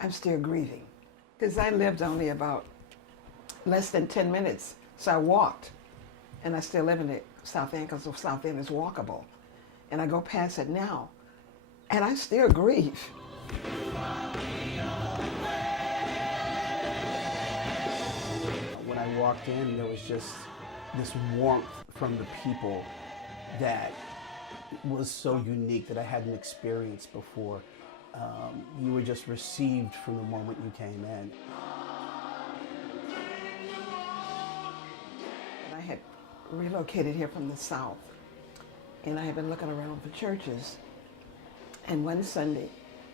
I'm still grieving because I lived only about less than 10 minutes, so I walked, and I still live in the South End because the South End is walkable, and I go past it now, and I still grieve. When I walked in, there was just this warmth from the people that was so unique that I hadn't experienced before. You were just received from the moment you came in. I had relocated here from the South, and I had been looking around for churches. And one Sunday,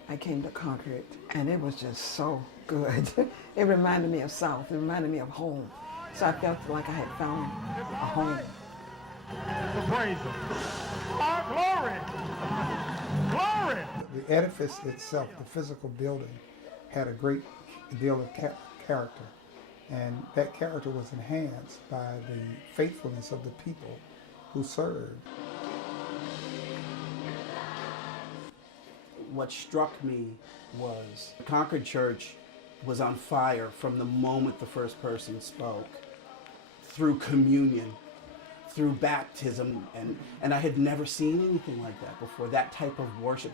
I came to Concord, and it was just so good. It reminded me of South. It reminded me of home. So I felt like I had found a home. Praise Him. Oh, glory! Glory! The edifice itself, the physical building, had a great deal of character. And that character was enhanced by the faithfulness of the people who served. What struck me was Concord Church was on fire from the moment the first person spoke, through communion, through baptism, and I had never seen anything like that before, that type of worship.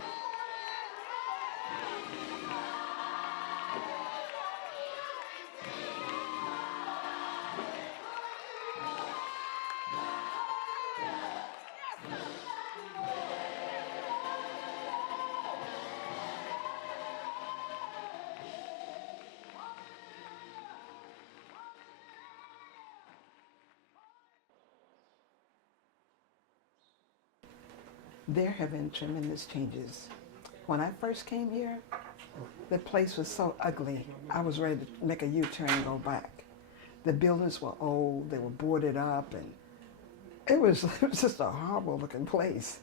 There have been tremendous changes. When I first came here, the place was so ugly. I was ready to make a U-turn and go back. The buildings were old, they were boarded up, and it was just a horrible looking place.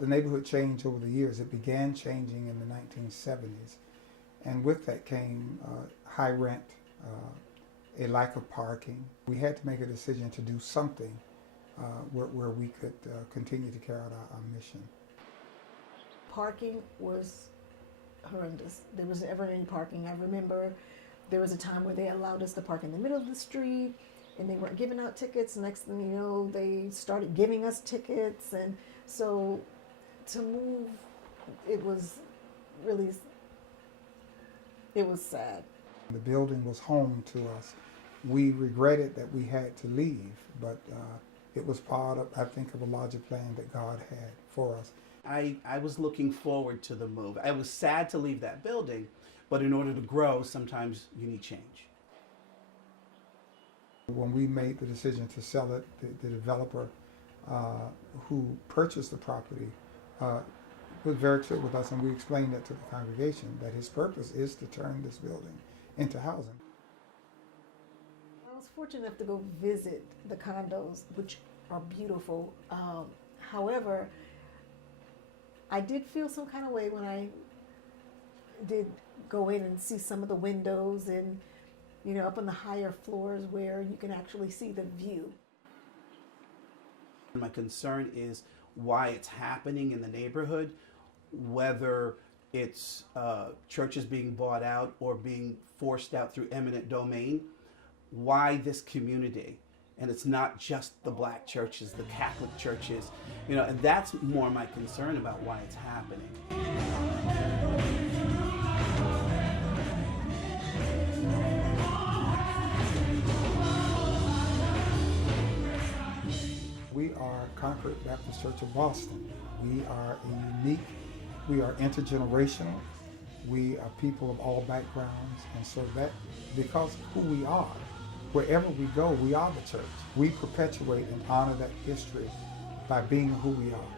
The neighborhood changed over the years. It began changing in the 1970s. And with that came high rent, a lack of parking. We had to make a decision to do something where we could continue to carry out our mission. Parking was horrendous. There was never any parking. I remember there was a time where they allowed us to park in the middle of the street and they weren't giving out tickets. Next thing you know, they started giving us tickets. And so to move, it was sad. The building was home to us. We regretted that we had to leave, but it was part of, I think, of a larger plan that God had for us. I was looking forward to the move. I was sad to leave that building, but in order to grow, sometimes you need change. When we made the decision to sell it, the developer who purchased the property was very clear with us, and we explained that to the congregation, that his purpose is to turn this building into housing. I was fortunate enough to go visit the condos, which are beautiful. However, I did feel some kind of way when I did go in and see some of the windows and, you know, up on the higher floors where you can actually see the view. My concern is why it's happening in the neighborhood, whether it's churches being bought out or being forced out through eminent domain. Why this community? And it's not just the black churches, the Catholic churches, you know, and that's more my concern about why it's happening. We are Concord Baptist Church of Boston. We are we are intergenerational. We are people of all backgrounds, and so that, because of who we are, wherever we go, we are the church. We perpetuate and honor that history by being who we are.